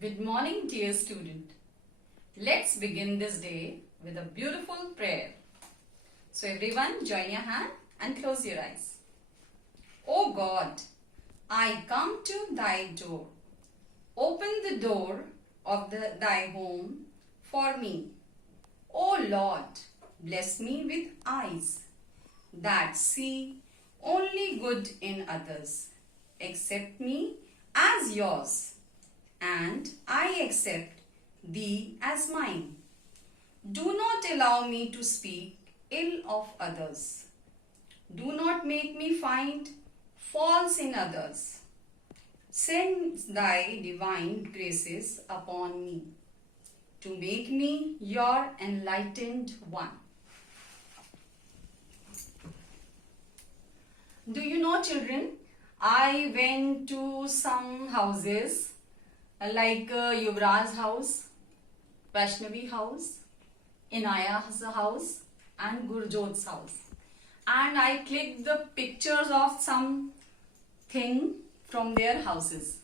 Good morning, dear student. Let's begin this day with a beautiful prayer. So everyone, join your hand and close your eyes. O God, I come to thy door. Open the door of thy home for me. O Lord, bless me with eyes that see only good in others. Accept me as yours, and I accept thee as mine. Do not allow me to speak ill of others. Do not make me find faults in others. Send thy divine graces upon me to make me your enlightened one. Do you know, children, I went to some houses like Yuvraj's house, Vaishnavi house, Inaya's house and Gurjot's house. And I clicked the pictures of some thing from their houses.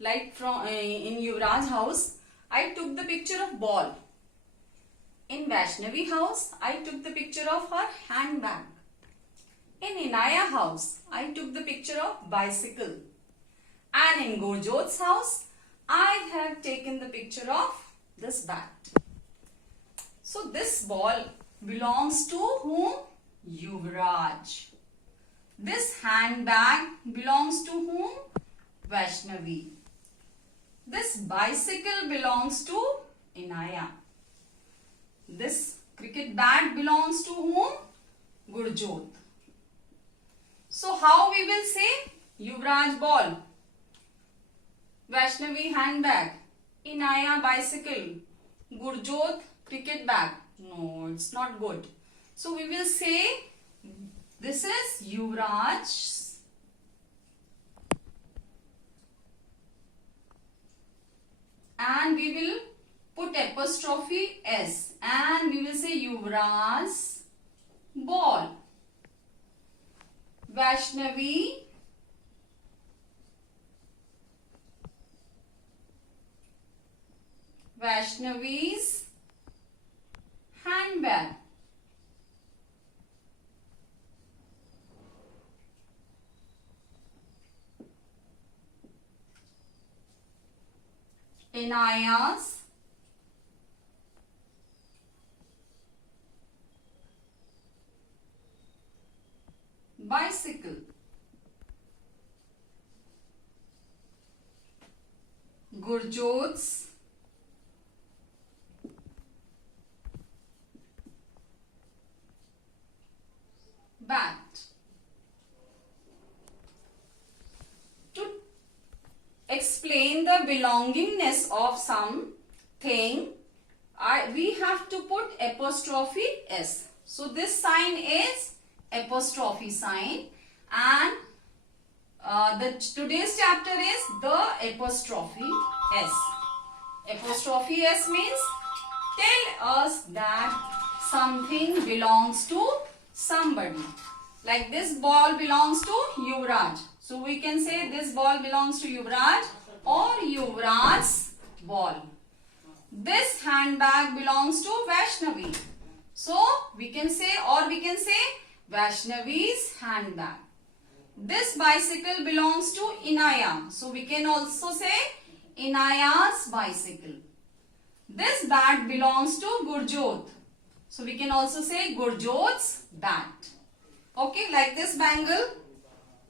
Like in Yuvraj's house, I took the picture of ball. In Vaishnavi house, I took the picture of her handbag. In Inaya house, I took the picture of bicycle. And in Gurjot's house, I have taken the picture of this bat. So this ball belongs to whom? Yuvraj. This handbag belongs to whom? Vaishnavi. This bicycle belongs to Inaya. This cricket bat belongs to whom? Gurjot. So how we will say? Yuvraj ball, Vaishnavi handbag, Inaya bicycle, Gurjot cricket bag. No, it's not good. So we will say this is Yuvraj's and we will put apostrophe S and we will say Yuvraj's ball, Vaishnavi Vaishnavi's handbag. Inaya's bicycle. Gurjot's bat. To explain the belongingness of something, we have to put apostrophe S. So this sign is apostrophe sign and today's chapter is the apostrophe S. Apostrophe S means tell us that something belongs to somebody. Like this ball belongs to Yuvraj. So we can say this ball belongs to Yuvraj or Yuvraj's ball. This handbag belongs to Vaishnavi. So we can say Vaishnavi's handbag. This bicycle belongs to Inaya. So we can also say Inaya's bicycle. This bat belongs to Gurjot. So we can also say Gurjot's bat. Okay, like this bangle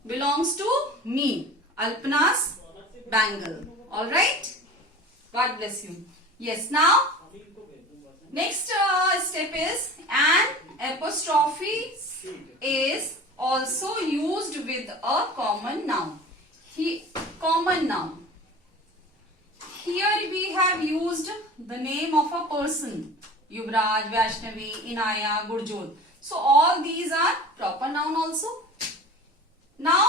belongs to me, Alpana's bangle. Alright? God bless you. Yes, now next step is an apostrophe is also used with a common noun. Common noun. Here we have used the name of a person. Yuvraj, Vaishnavi, Inaya, Gurjot. So all these are proper noun also. Now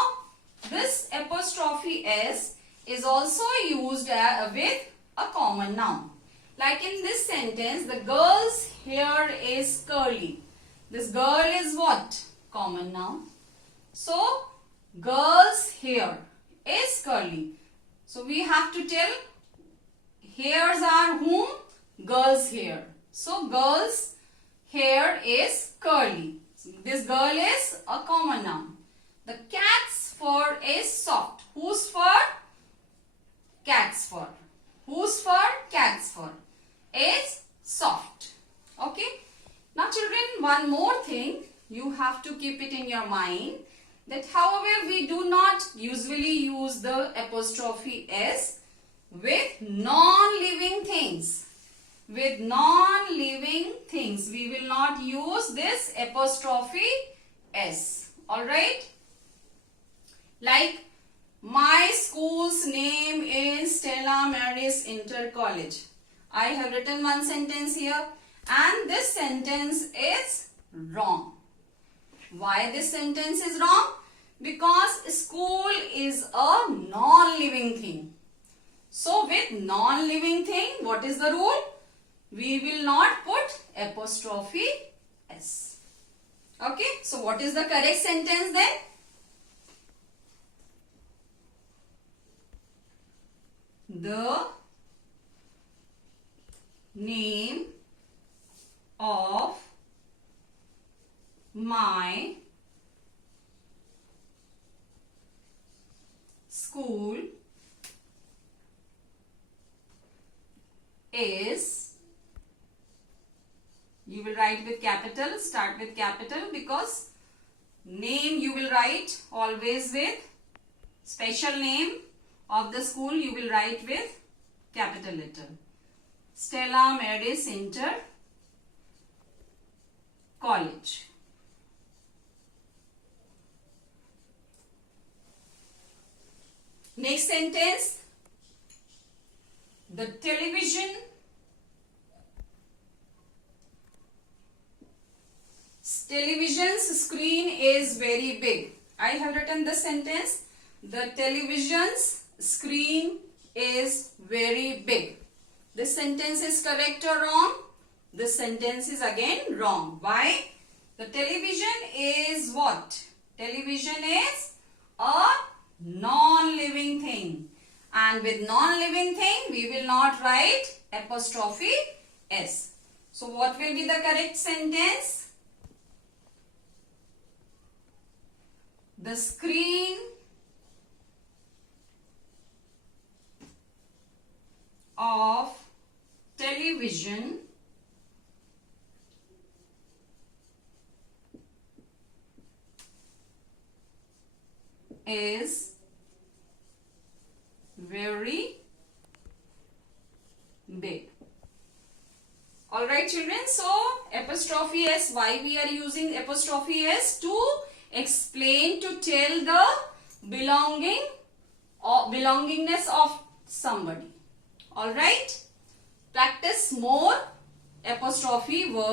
this apostrophe S is also used with a common noun. Like in this sentence, the girl's hair is curly. This girl is what? Common noun. So girl's hair is curly. So we have to tell hairs are whom? Girl's hair. So girl's hair is curly. This girl is a common noun. The cat's fur is soft. Whose fur? Cat's fur. Whose fur? Cat's fur is soft. Okay. Now children, one more thing you have to keep it in your mind, that however we do not usually use the apostrophe s with non-living things. With non-living things, we will not use this apostrophe s. Alright? Like, my school's name is Stella Maris Inter College. I have written one sentence here and this sentence is wrong. Why this sentence is wrong? Because school is a non-living thing. So with non-living thing, what is the rule? We will not put apostrophe s. Okay, so what is the correct sentence then? The name of my school is, you will write with capital, start with capital, because name you will write always with special name of the school, you will write with capital letter. Stella Maris Inter College. Next sentence. The television's screen is very big. I have written the sentence. The television's screen is very big. This sentence is correct or wrong? This sentence is again wrong. Why? The television is what? Television is a non-living thing. And with non-living thing, we will not write apostrophe s. So what will be the correct sentence? The screen of television is very big. Alright children, so apostrophe s, why we are using apostrophe s? To explain, to tell the belonging or belongingness of somebody. Alright, practice more apostrophe words.